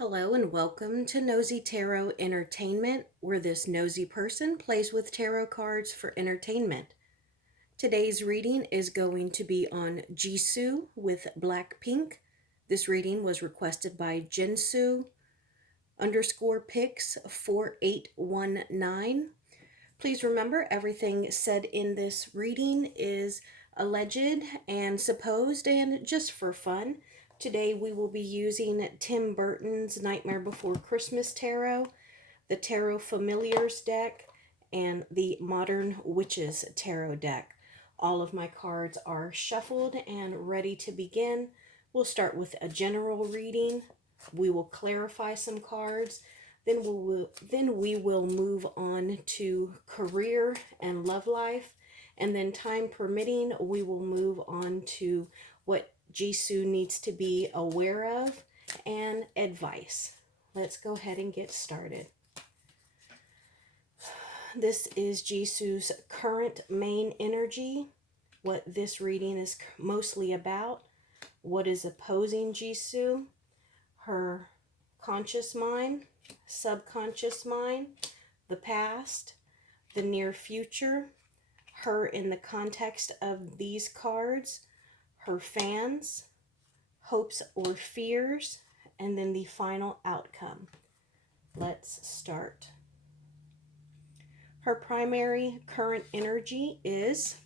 Hello and welcome to Nosy Tarot Entertainment, where this nosy person plays with tarot cards for entertainment. Today's reading is going to be on Jisoo with Blackpink. This reading was requested by Jisoo _pix 4819. Please remember, everything said in this reading is alleged and supposed and just for fun. Today we will be using Tim Burton's Nightmare Before Christmas Tarot, the Tarot Familiars deck, and the Modern Witches Tarot deck. All of my cards are shuffled and ready to begin. We'll start with a general reading. We will clarify some cards. Then we will move on to career and love life. And then time permitting, we will move on to what Jisoo needs to be aware of and advice. Let's go ahead and get started. This is Jisoo's current main energy, what this reading is mostly about, what is opposing Jisoo, her conscious mind, subconscious mind, the past, the near future, her in the context of these cards, her fans, hopes or fears, and then the final outcome. Let's start. Her primary current energy is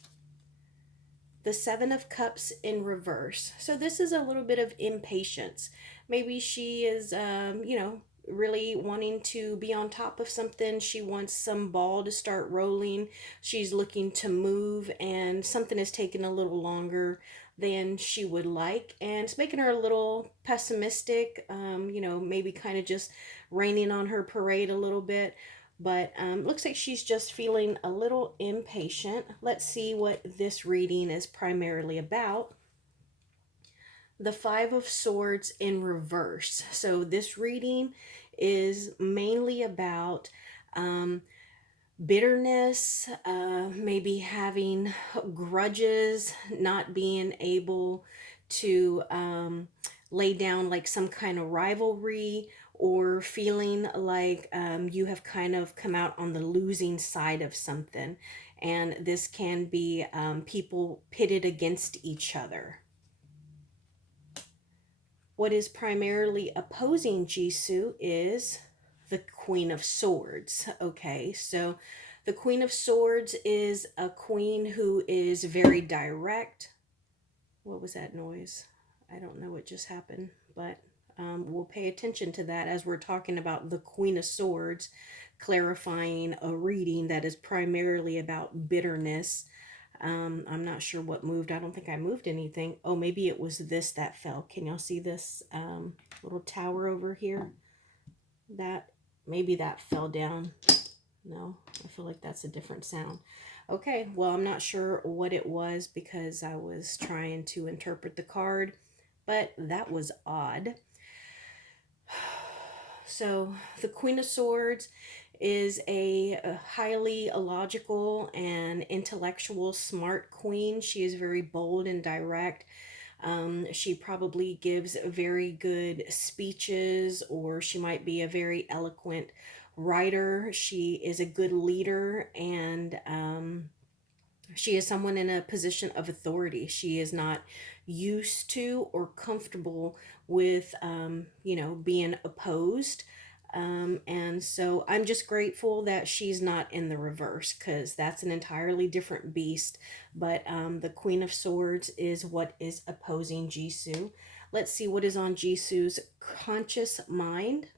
the Seven of Cups in reverse. So this is a little bit of impatience. Maybe she is, really wanting to be on top of something. She wants some ball to start rolling. She's looking to move, and something is taking a little longer than she would like, and it's making her a little pessimistic, maybe kind of just raining on her parade a little bit. But looks like she's just feeling a little impatient. Let's see what this reading is primarily about. The Five of Swords in reverse. So this reading is mainly about bitterness, maybe having grudges, not being able to lay down like some kind of rivalry, or feeling like you have kind of come out on the losing side of something. And this can be people pitted against each other. What is primarily opposing Jisoo is the Queen of Swords. Okay, so the Queen of Swords is a queen who is very direct. What was that noise? I don't know what just happened, but we'll pay attention to that as we're talking about the Queen of Swords, clarifying a reading that is primarily about bitterness. I'm not sure what moved. I don't think I moved anything. Oh, maybe it was this that fell. Can y'all see this little tower over here? Maybe that fell down. No, I feel like that's a different sound. Okay, well, I'm not sure what it was because I was trying to interpret the card, but that was odd. So the Queen of Swords is a highly illogical and intellectual, smart queen. She is very bold and direct. She probably gives very good speeches, or she might be a very eloquent writer. She is a good leader, and she is someone in a position of authority. She is not used to or comfortable with, being opposed. And so I'm just grateful that she's not in the reverse, because that's an entirely different beast. But the Queen of Swords is what is opposing Jisoo. Let's see what is on Jisoo's conscious mind.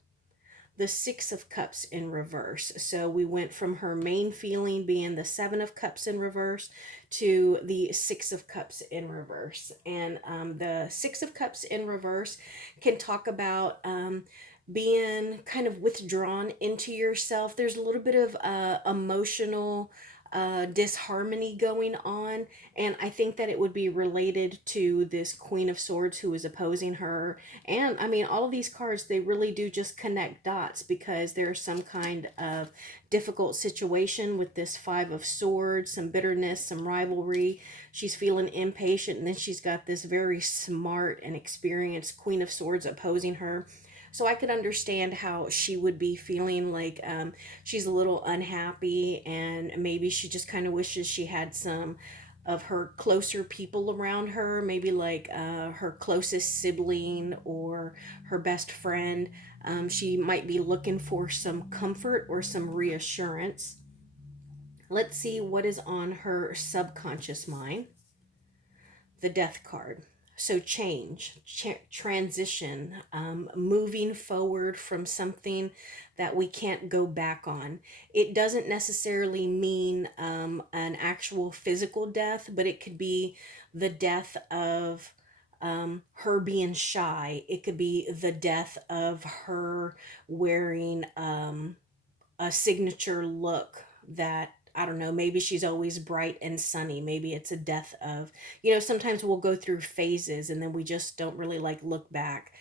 The Six of Cups in reverse. So we went from her main feeling being the Seven of Cups in reverse to the Six of Cups in reverse. And the Six of Cups in reverse can talk about being kind of withdrawn into yourself. There's a little bit of emotional disharmony going on, and I think that it would be related to this Queen of Swords who is opposing her. And I mean, all of these cards, they really do just connect dots, because there's some kind of difficult situation with this Five of Swords, some bitterness, some rivalry. She's feeling impatient, and then she's got this very smart and experienced Queen of Swords opposing her. So I could understand how she would be feeling like she's a little unhappy, and maybe she just kind of wishes she had some of her closer people around her, maybe like her closest sibling or her best friend. She might be looking for some comfort or some reassurance. Let's see what is on her subconscious mind. The death card. So change, transition, moving forward from something that we can't go back on. It doesn't necessarily mean an actual physical death, but it could be the death of her being shy. It could be the death of her wearing a signature look that, I don't know, maybe she's always bright and sunny. Maybe it's a death of, sometimes we'll go through phases and then we just don't really like look back.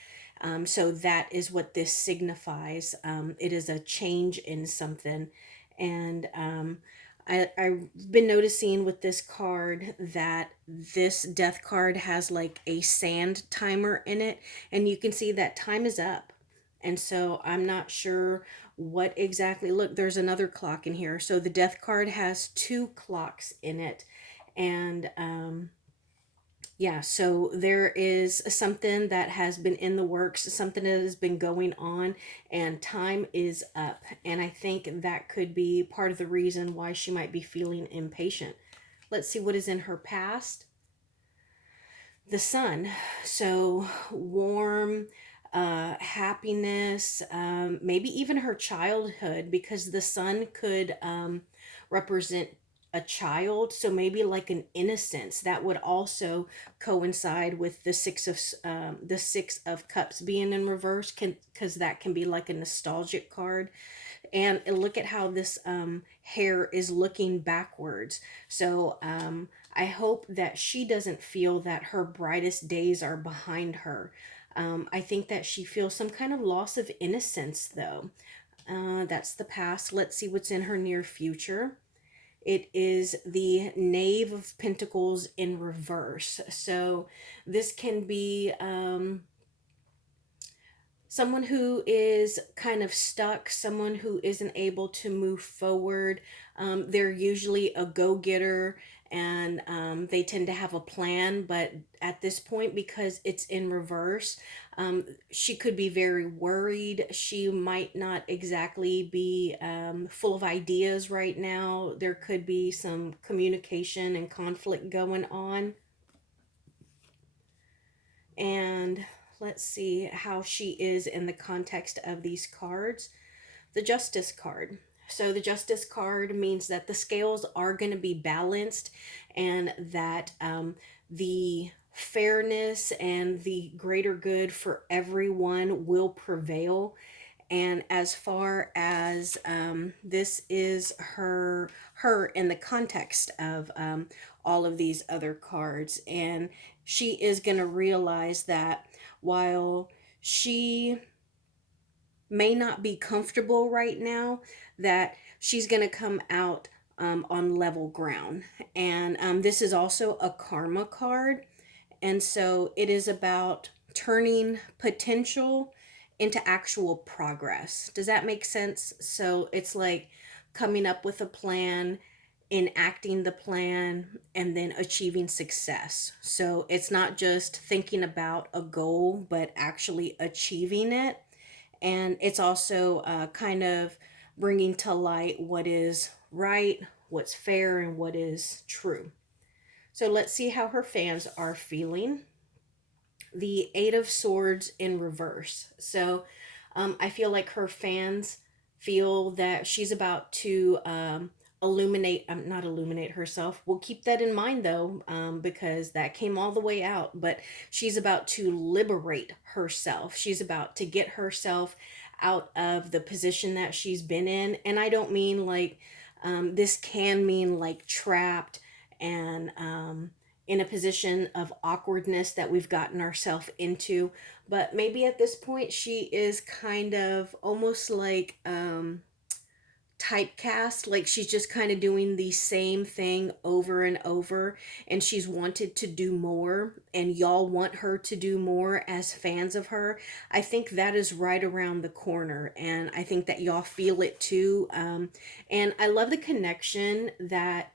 So that is what this signifies. It is a change in something. And I've been noticing with this card that this death card has like a sand timer in it, and you can see that time is up. And so I'm not sure what exactly. Look, there's another clock in here. So the death card has two clocks in it. And yeah, so there is something that has been in the works, something that has been going on, and time is up. And I think that could be part of the reason why she might be feeling impatient. Let's see what is in her past. The sun. So warm, happiness, maybe even her childhood, because the sun could represent a child. So maybe like an innocence that would also coincide with the 6 of cups being in reverse, can because that can be like a nostalgic card. And look at how this hair is looking backwards. So I hope that she doesn't feel that her brightest days are behind her. I think that she feels some kind of loss of innocence, though. That's the past. Let's see what's in her near future. It is the Knave of Pentacles in reverse. So this can be someone who is kind of stuck, someone who isn't able to move forward. They're usually a go getter, and they tend to have a plan, but at this point, because it's in reverse, she could be very worried. She might not exactly be full of ideas right now. There could be some communication and conflict going on. And let's see how she is in the context of these cards. The Justice card. So the Justice card means that the scales are going to be balanced, and that the fairness and the greater good for everyone will prevail. And as far as this is her in the context of all of these other cards, and she is going to realize that while she may not be comfortable right now, that she's going to come out on level ground. And this is also a karma card. And so it is about turning potential into actual progress. Does that make sense? So it's like coming up with a plan, enacting the plan, and then achieving success. So it's not just thinking about a goal, but actually achieving it. And it's also kind of bringing to light what is right, what's fair, and what is true. So let's see how her fans are feeling. The Eight of Swords in reverse. So I feel like her fans feel that she's about to not illuminate herself. We'll keep that in mind though, because that came all the way out. But she's about to liberate herself. She's about to get herself out of the position that she's been in. And I don't mean like, this can mean like trapped and in a position of awkwardness that we've gotten ourselves into. But maybe at this point, she is kind of almost like typecast, like she's just kind of doing the same thing over and over, and she's wanted to do more, and y'all want her to do more as fans of her. I think that is right around the corner, and I think that y'all feel it too. And I love the connection that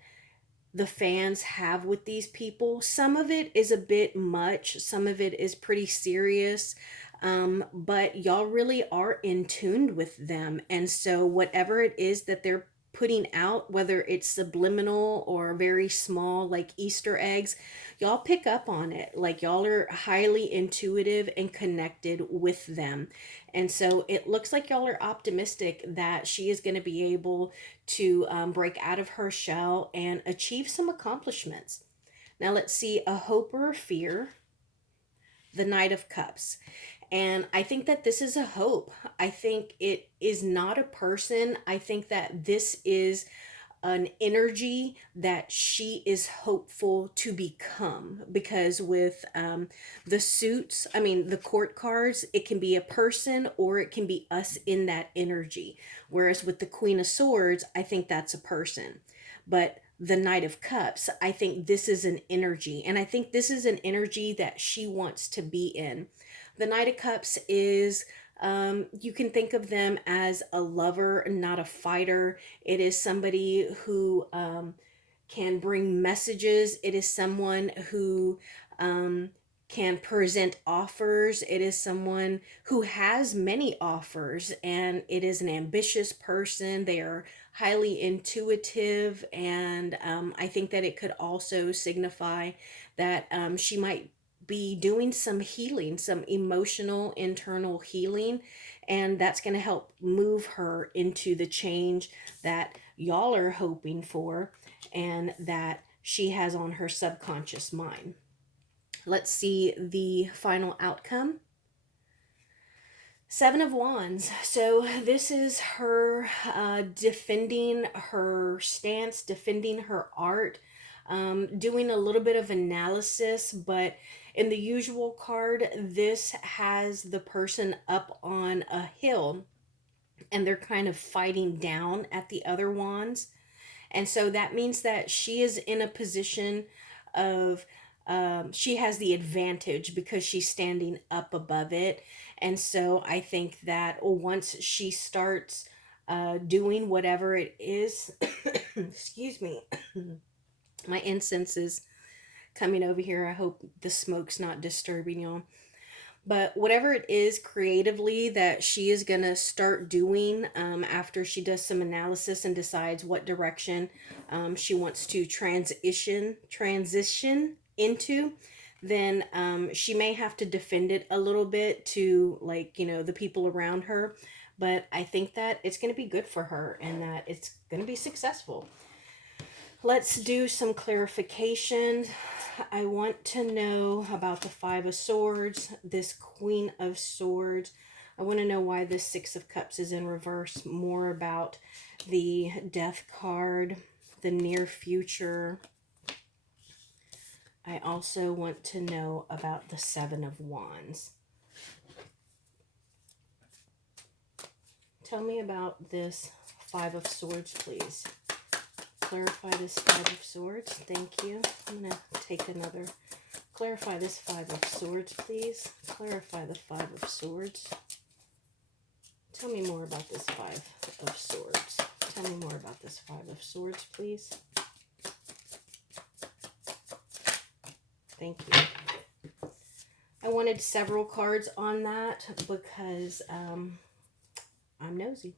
the fans have with these people. Some of it is a bit much, some of it is pretty serious. But y'all really are in tune with them. And so, whatever it is that they're putting out, whether it's subliminal or very small, like Easter eggs, y'all pick up on it. Like, y'all are highly intuitive and connected with them. And so, it looks like y'all are optimistic that she is going to be able to break out of her shell and achieve some accomplishments. Now, let's see, a hope or a fear, the Knight of Cups. And I think that this is a hope. I think it is not a person. I think that this is an energy that she is hopeful to become, because with the suits, I mean the court cards, it can be a person or it can be us in that energy, whereas with the Queen of Swords, I think that's a person. But the Knight of Cups, I think this is an energy, and I think this is an energy that she wants to be in. The Knight of Cups is, you can think of them as a lover, not a fighter. It is somebody who can bring messages. It is someone who can present offers. It is someone who has many offers, and it is an ambitious person. They are highly intuitive, and I think that it could also signify that she might be doing some healing, some emotional internal healing, and that's going to help move her into the change that y'all are hoping for and that she has on her subconscious mind. Let's see the final outcome. Seven of Wands. So this is her defending her stance, defending her art, doing a little bit of analysis. But in the usual card, this has the person up on a hill and they're kind of fighting down at the other wands. And so that means that she is in a position of, she has the advantage because she's standing up above it. And so I think that once she starts doing whatever it is, excuse me, my incense is coming over here. I hope the smoke's not disturbing y'all. But whatever it is creatively that she is going to start doing after she does some analysis and decides what direction she wants to transition into, then she may have to defend it a little bit to, like, you know, the people around her. But I think that it's going to be good for her and that it's going to be successful. Let's do some clarification. I want to know about the Five of Swords, this Queen of Swords. I want to know why this Six of Cups is in reverse, more about the Death card, the near future. I also want to know about the Seven of Wands. Tell me about this Five of Swords, please. Clarify this Five of Swords. Thank you. I'm going to take another. Clarify this Five of Swords, please. Clarify the Five of Swords. Tell me more about this Five of Swords. Tell me more about this Five of Swords, please. Thank you. I wanted several cards on that because I'm nosy.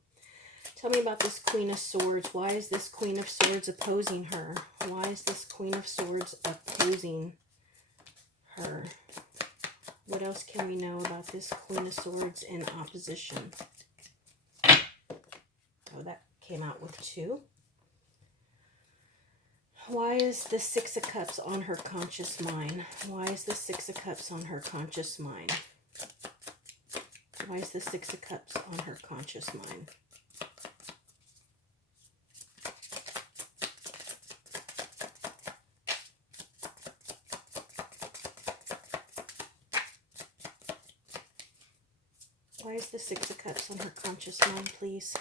Tell me about this Queen of Swords. Why is this Queen of Swords opposing her? Why is this Queen of Swords opposing her? What else can we know about this Queen of Swords in opposition? Oh, that came out with two. Why is the Six of Cups on her conscious mind? Why is the Six of Cups on her conscious mind? Why is the Six of Cups on her conscious mind? Why is the Six of Cups on her conscious mind, please?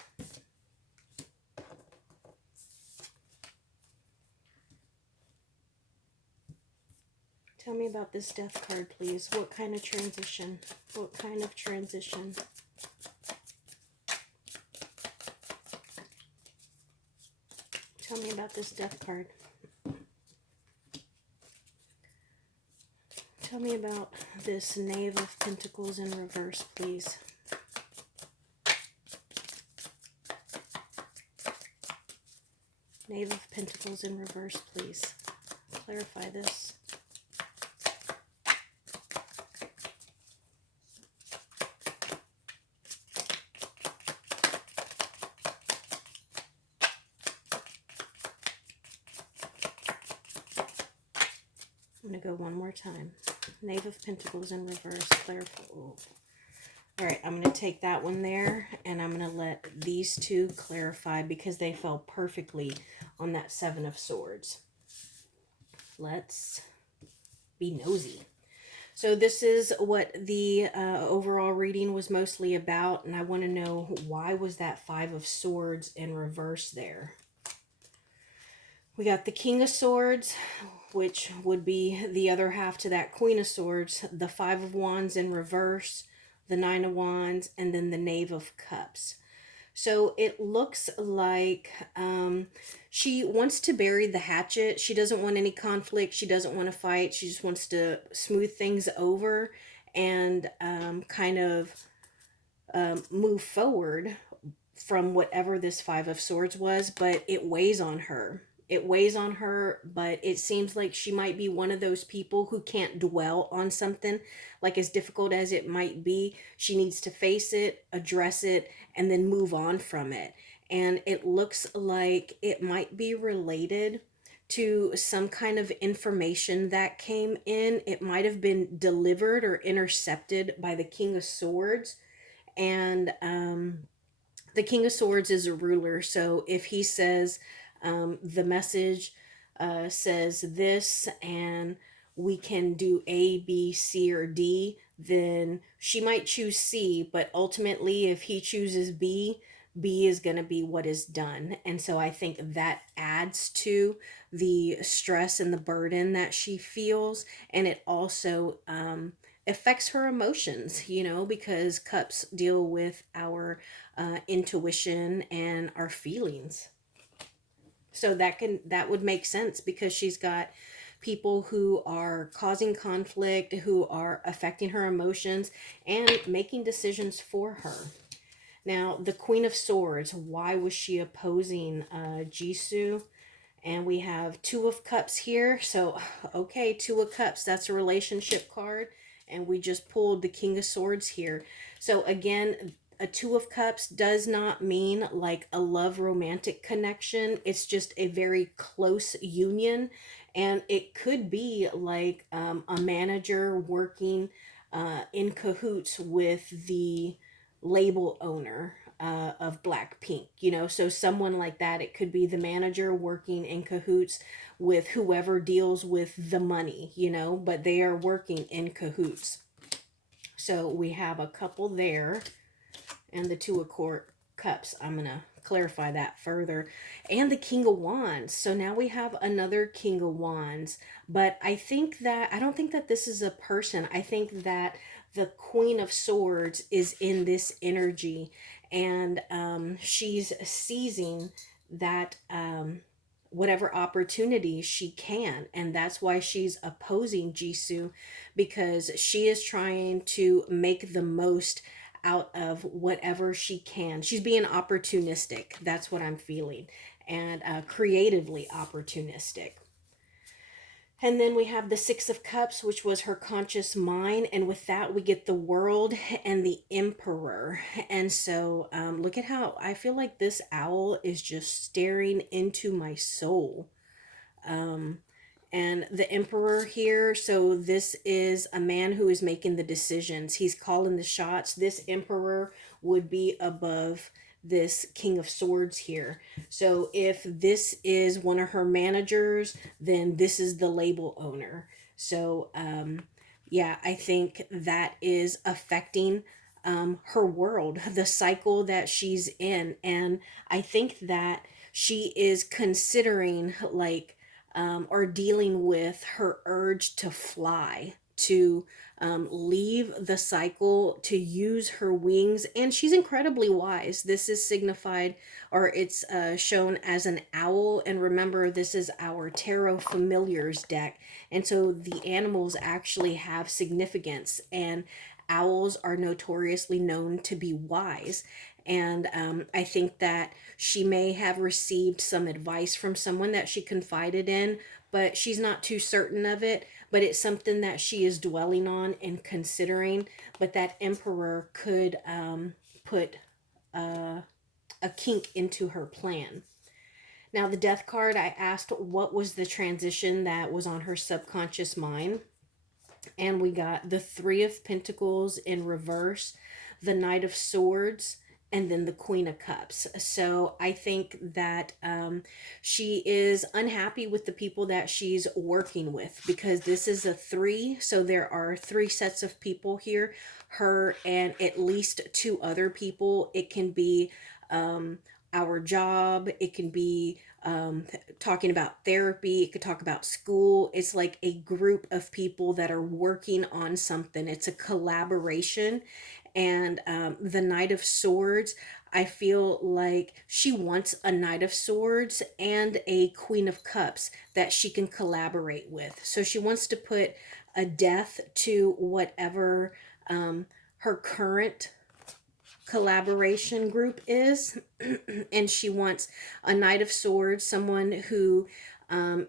me about this death card, please. What kind of transition? What kind of transition? Tell me about this death card. Tell me about this Knave of Pentacles in reverse, please. Knave of Pentacles in reverse, please. Clarify this. I'm going to go one more time. Knave of Pentacles in reverse. Clarify. All right, I'm going to take that one there, and I'm going to let these two clarify because they fell perfectly on that Seven of Swords. Let's be nosy. So this is what the overall reading was mostly about, and I want to know, why was that Five of Swords in reverse there? We got the King of Swords, which would be the other half to that Queen of Swords, the Five of Wands in reverse, the Nine of Wands, and then the Knave of Cups. So it looks like she wants to bury the hatchet. She doesn't want any conflict. She doesn't want to fight. She just wants to smooth things over and kind of move forward from whatever this Five of Swords was, but it weighs on her. It weighs on her, but it seems like she might be one of those people who can't dwell on something. Like, as difficult as it might be, she needs to face it, address it, and then move on from it. And it looks like it might be related to some kind of information that came in. It might have been delivered or intercepted by the King of Swords. And the King of Swords is a ruler. So if he says, the message says this, and we can do A, B, C, or D, then she might choose C, but ultimately if he chooses B, B is going to be what is done. And so I think that adds to the stress and the burden that she feels, and it also affects her emotions, you know, because cups deal with our intuition and our feelings. So that would make sense, because she's got people who are causing conflict, who are affecting her emotions and making decisions for her. Now, the Queen of Swords, why was she opposing Jisoo? And we have Two of Cups here. So, okay, Two of Cups, that's a relationship card. And we just pulled the King of Swords here. So again, a Two of Cups does not mean like a love romantic connection. It's just a very close union. And it could be like a manager working in cahoots with the label owner of Blackpink, you know, so someone like that. It could be the manager working in cahoots with whoever deals with the money, you know, but they are working in cahoots. So we have a couple there, and the Two of Cups. I'm going to clarify that further. And the King of Wands. So now we have another King of Wands, but I don't think that this is a person. I think that the Queen of Swords is in this energy, and she's seizing that whatever opportunity she can, and that's why she's opposing Jisoo, because she is trying to make the most out of whatever she can. She's being opportunistic. That's what I'm feeling, and creatively opportunistic. And then we have the Six of Cups, which was her conscious mind. And with that, we get the World and the Emperor. And so look at how I feel like this owl is just staring into my soul. And the Emperor here, so this is a man who is making the decisions. He's calling the shots. This Emperor would be above this King of Swords here. So if this is one of her managers, then this is the label owner. So yeah, I think that is affecting her world, the cycle that she's in. And I think that she is considering like are dealing with her urge to fly, to leave the cycle, to use her wings. And she's incredibly wise. This is signified, or it's shown as an owl. And remember, this is our Tarot Familiars deck. And so the animals actually have significance. And owls are notoriously known to be wise. And I think that she may have received some advice from someone that she confided in, but she's not too certain of it. But it's something that she is dwelling on and considering. But that Emperor could put a kink into her plan. Now, the Death card, I asked what was the transition that was on her subconscious mind. And we got the Three of Pentacles in reverse, the Knight of Swords, and then the Queen of Cups. So I think that she is unhappy with the people that she's working with, because this is a three. So there are three sets of people here, her and at least two other people. It can be our job, it can be talking about therapy, it could talk about school. It's like a group of people that are working on something, it's a collaboration. And the Knight of Swords, I feel like she wants a Knight of Swords and a Queen of Cups that she can collaborate with. So she wants to put a death to whatever her current collaboration group is. And she wants a Knight of Swords, someone who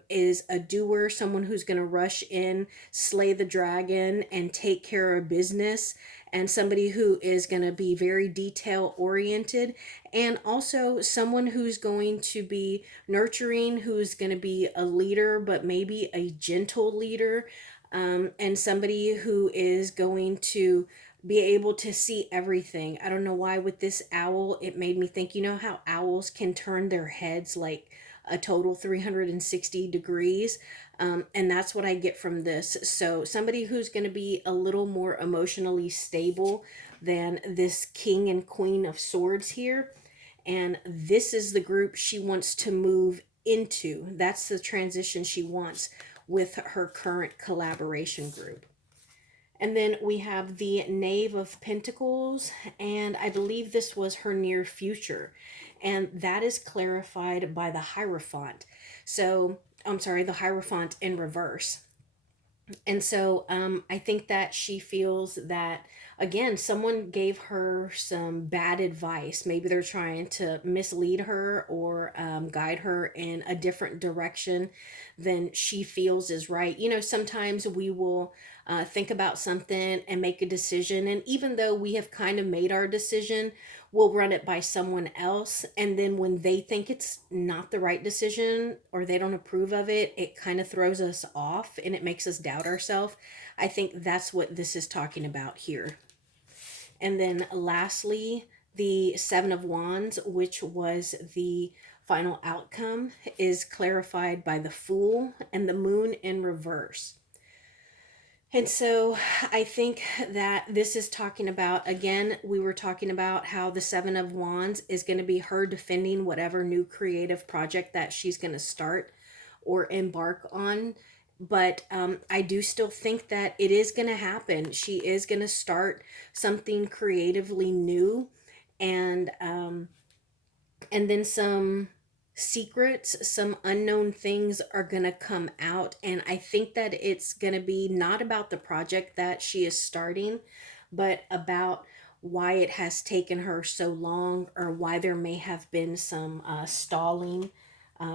is a doer, someone who's going to rush in, slay the dragon, and take care of business, and somebody who is going to be very detail oriented, and also someone who's going to be nurturing, who's going to be a leader, but maybe a gentle leader, and somebody who is going to be able to see everything. I don't know why with this owl, it made me think, you know how owls can turn their heads like a total 360 degrees? And that's what I get from this. So somebody who's going to be a little more emotionally stable than this King and Queen of Swords here. And this is the group she wants to move into. That's the transition she wants with her current collaboration group. And then we have the Knave of Pentacles, and I believe this was her near future. And that is clarified by the Hierophant. So, I'm sorry, the Hierophant in reverse. And so I think that she feels that, again, someone gave her some bad advice. Maybe they're trying to mislead her or guide her in a different direction than she feels is right. You know, sometimes we will think about something and make a decision. And even though we have kind of made our decision, we'll run it by someone else. And then when they think it's not the right decision or they don't approve of it, it kind of throws us off and it makes us doubt ourselves. I think that's what this is talking about here. And then lastly, the Seven of Wands, which was the final outcome, is clarified by the Fool and the Moon in reverse. And so I think that this is talking about, again, we were talking about how the Seven of Wands is going to be her defending whatever new creative project that she's going to start or embark on. But I do still think that it is going to happen. She is going to start something creatively new, and then some secrets, some unknown things are going to come out. And I think that it's going to be not about the project that she is starting, but about why it has taken her so long, or why there may have been some stalling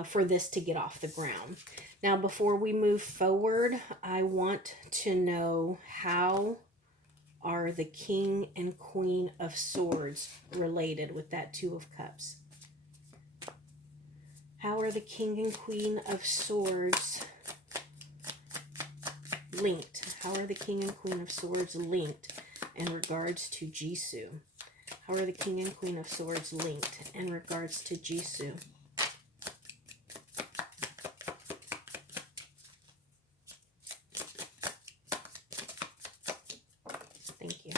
for this to get off the ground. Now, before we move forward, I want to know, how are the King and Queen of Swords related with that Two of Cups? How are the King and Queen of Swords linked? How are the King and Queen of Swords linked in regards to Jisoo? How are the King and Queen of Swords linked in regards to Jisoo? Thank you.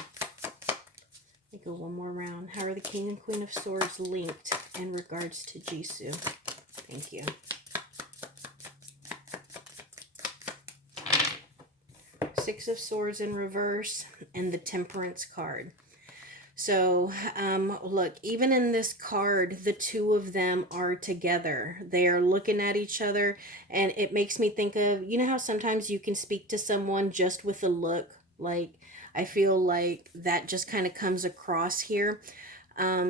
Let me go one more round. How are the King and Queen of Swords linked in regards to Jisoo? Thank you. Six of Swords in reverse, and the Temperance card. So, look, even in this card, the two of them are together. They are looking at each other, and it makes me think of, you know how sometimes you can speak to someone just with a look? Like, I feel like that just kind of comes across here.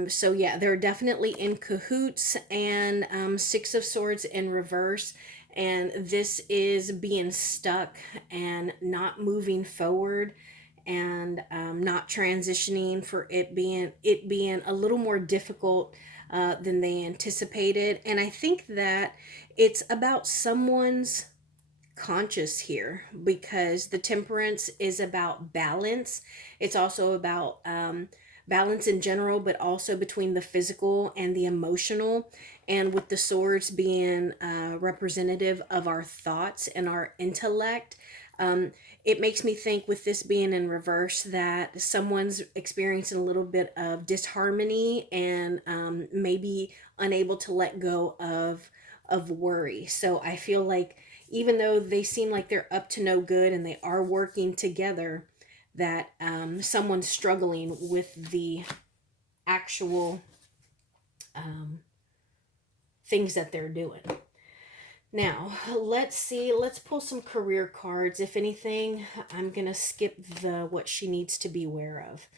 So yeah, they're definitely in cahoots, and Six of Swords in reverse. And this is being stuck and not moving forward, and not transitioning, for it being a little more difficult than they anticipated. And I think that it's about someone's conscious here, because the Temperance is about balance. It's also about balance in general, but also between the physical and the emotional. And with the swords being representative of our thoughts and our intellect, um, it makes me think, with this being in reverse, that someone's experiencing a little bit of disharmony, and maybe unable to let go of worry. So I feel like, even though they seem like they're up to no good and they are working together, that someone's struggling with the actual things that they're doing. Now, let's see. Let's pull some career cards. If anything, I'm going to skip the what she needs to be aware of.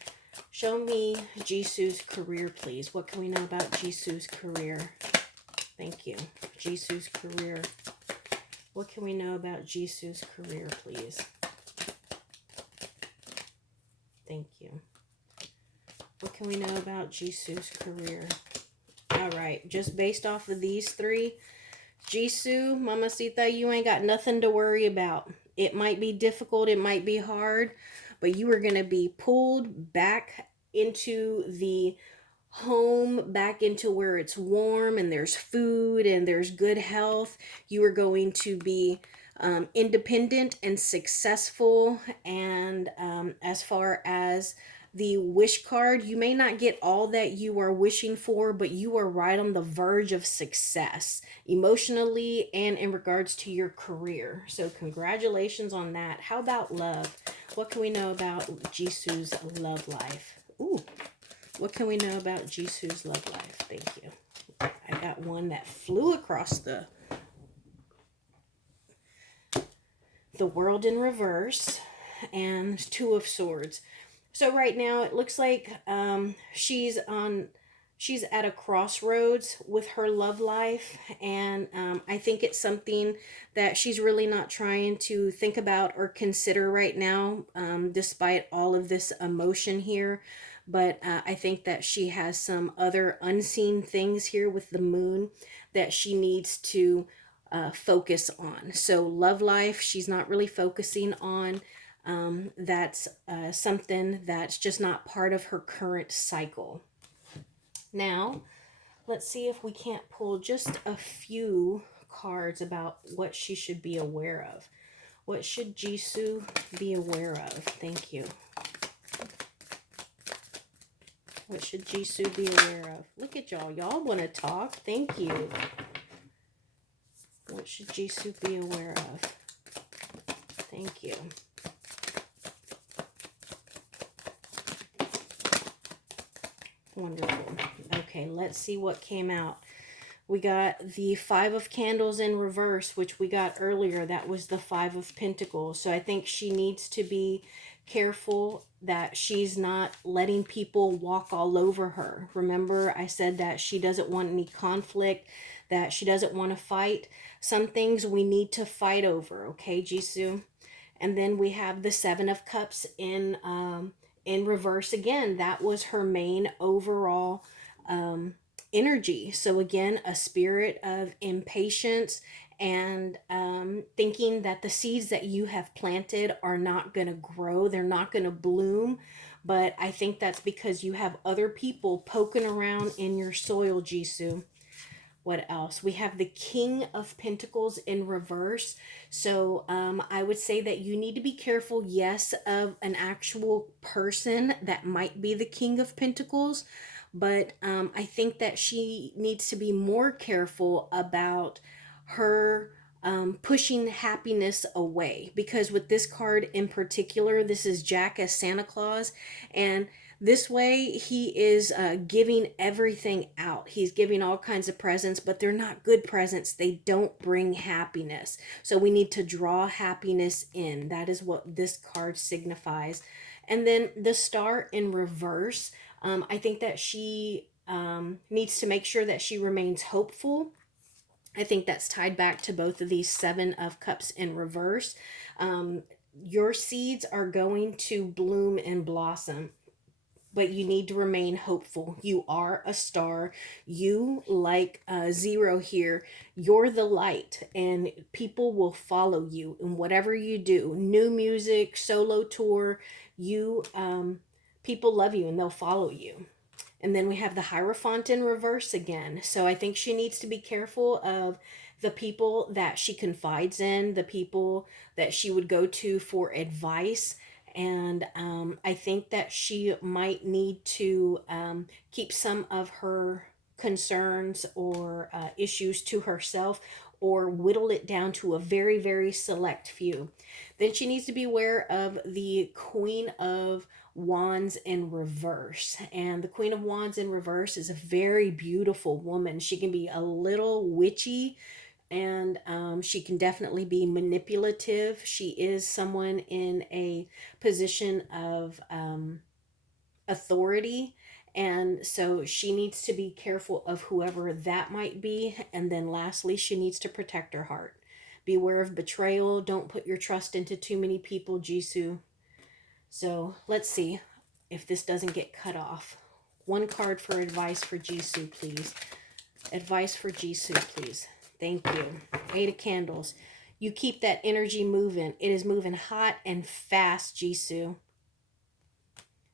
Show me Jisoo's career, please. What can we know about Jisoo's career? Thank you. Jisoo's career. What can we know about Jisoo's career, please? Thank you. What can we know about Jisoo's career? All right, just based off of these three, Jisoo, Mamacita, you ain't got nothing to worry about. It might be difficult, it might be hard, but you are going to be pulled back into the home, back into where it's warm and there's food and there's good health. You are going to be independent and successful. And as far as the wish card, you may not get all that you are wishing for, but you are right on the verge of success, emotionally and in regards to your career. So congratulations on that. How about love? What can we know about Jisoo's love life? Ooh. What can we know about Jisoo's love life? Thank you. I got one that flew across the world in reverse, and Two of Swords. So right now it looks like she's at a crossroads with her love life, and I think it's something that she's really not trying to think about or consider right now, despite all of this emotion here. But I think that she has some other unseen things here with the moon that she needs to focus on. So love life, she's not really focusing on. That's something that's just not part of her current cycle. Now, let's see if we can't pull just a few cards about what she should be aware of. What should Jisoo be aware of? Thank you. What should Jisoo be aware of? Look at y'all. Y'all want to talk. Thank you. What should Jisoo be aware of? Thank you. Wonderful. Okay, let's see what came out. We got the Five of Candles in reverse, which we got earlier. That was the Five of Pentacles. So I think she needs to be careful that she's not letting people walk all over her. Remember, I said that she doesn't want any conflict, that she doesn't want to fight. Some things we need to fight over, okay, Jisoo? And then we have the Seven of Cups in reverse again. That was her main overall energy. So again, a spirit of impatience, and thinking that the seeds that you have planted are not going to grow, they're not going to bloom. But I think that's because you have other people poking around in your soil, Jisoo. What else? We have the King of Pentacles in reverse. So I would say that you need to be careful, yes, of an actual person that might be the King of Pentacles. But I think that she needs to be more careful about her pushing happiness away. Because with this card in particular, this is Jack as Santa Claus, and this way he is giving everything out. He's giving all kinds of presents, but they're not good presents. They don't bring happiness. So we need to draw happiness in. That is what this card signifies. And then the star in reverse, I think that she needs to make sure that she remains hopeful. I think that's tied back to both of these Seven of Cups in reverse. Your seeds are going to bloom and blossom, but you need to remain hopeful. You are a star. You, like Zero here, you're the light, and people will follow you in whatever you do. New music, solo tour, you people love you and they'll follow you. And then we have the Hierophant in reverse again. So I think she needs to be careful of the people that she confides in, the people that she would go to for advice. And I think that she might need to keep some of her concerns or issues to herself, or whittle it down to a very, very select few. Then she needs to be aware of the Queen of Wands in reverse. And the Queen of Wands in reverse is a very beautiful woman. She can be a little witchy, and she can definitely be manipulative. She is someone in a position of authority. And so she needs to be careful of whoever that might be. And then lastly, she needs to protect her heart. Beware of betrayal. Don't put your trust into too many people, Jisoo. So let's see if this doesn't get cut off. One card for advice for Jisoo, please. Advice for Jisoo, please. Thank you. Eight of Candles. You keep that energy moving. It is moving hot and fast, Jisoo.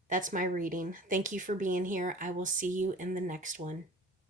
That's my reading. Thank you for being here. I will see you in the next one.